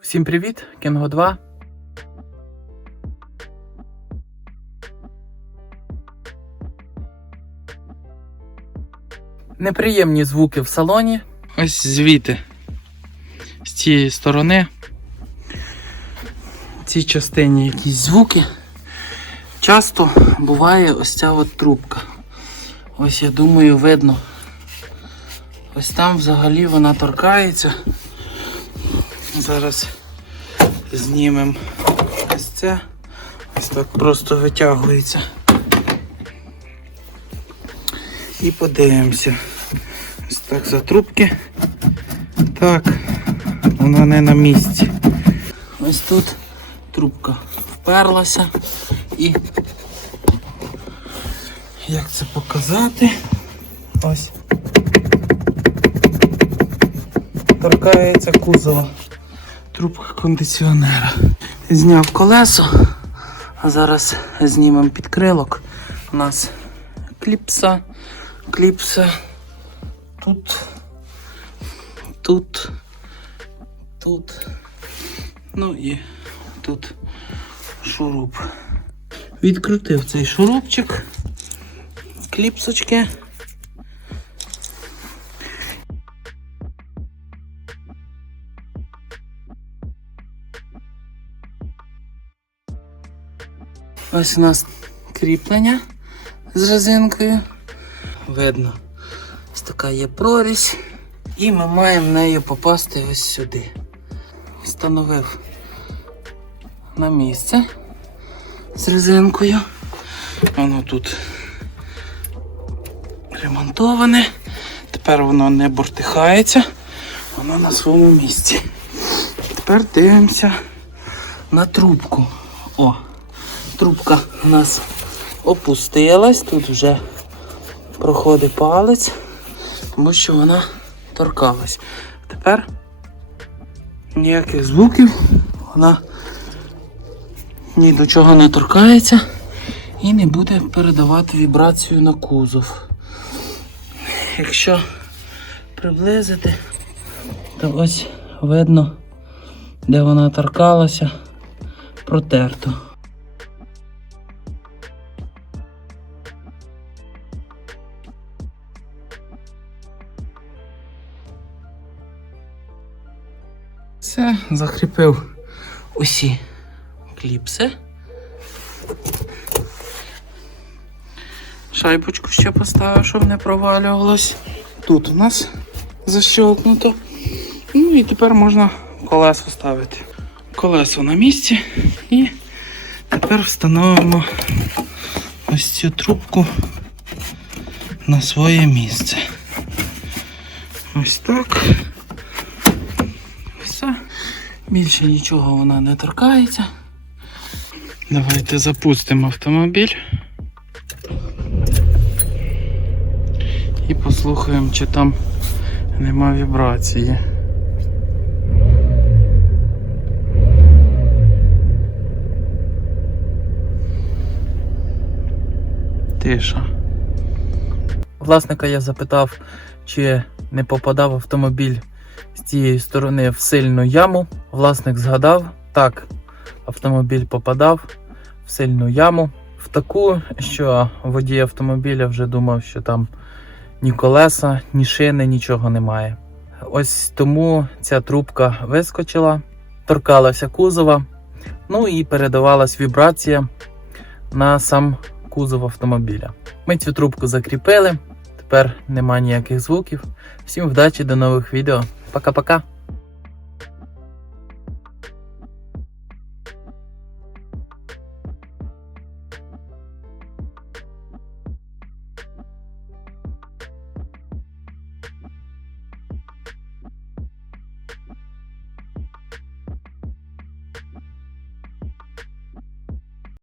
Всім привіт, Кенго 2. Неприємні звуки в салоні. Ось звідти. З цієї сторони. В цій частині якісь звуки. Часто буває ось ця от трубка. Ось я думаю, видно. Ось там взагалі вона торкається. Зараз знімемо ось це. Ось так просто витягується. І подивимося. Ось так за трубки. Так, вона не на місці. Ось тут трубка вперлася і як це показати? Ось. Торкається кузова. Трубка кондиціонера. Зняв колесо, а зараз знімемо підкрилок. У нас кліпса, кліпса. Тут, тут, тут. Ну і тут шуруп. Відкрутив цей шурупчик, кліпсочки. Ось у нас кріплення з резинкою. Видно, ось така є прорізь. І ми маємо нею попасти ось сюди. Встановив на місце з резинкою. Воно тут ремонтоване. Тепер воно не бортихається, воно на своєму місці. Тепер дивимося на трубку. О, трубка у нас опустилась, тут вже проходить палець, тому що вона торкалась. Тепер ніяких звуків, вона ні до чого не торкається і не буде передавати вібрацію на кузов. Якщо приблизити, то ось видно, де вона торкалася, протерто. Все, закріпив усі кліпси. Шайбочку ще поставив, щоб не провалювалось. Тут у нас защелкнуто. Ну і тепер можна колесо ставити. Колесо на місці і тепер встановимо ось цю трубку на своє місце. Ось так. Більше нічого вона не торкається. Давайте запустимо автомобіль. І послухаємо, чи там нема вібрації. Тиша. Власника я запитав, чи не попадав автомобіль цієї сторони в сильну яму. Власник згадав, так, автомобіль попадав в сильну яму. В таку, що водій автомобіля вже думав, що там ні колеса, ні шини, нічого немає. Ось тому ця трубка вискочила, торкалася кузова, ну і передавалась вібрація на сам кузов автомобіля. Ми цю трубку закріпили, тепер немає ніяких звуків. Всім вдачі, до нових відео. Пока-пока.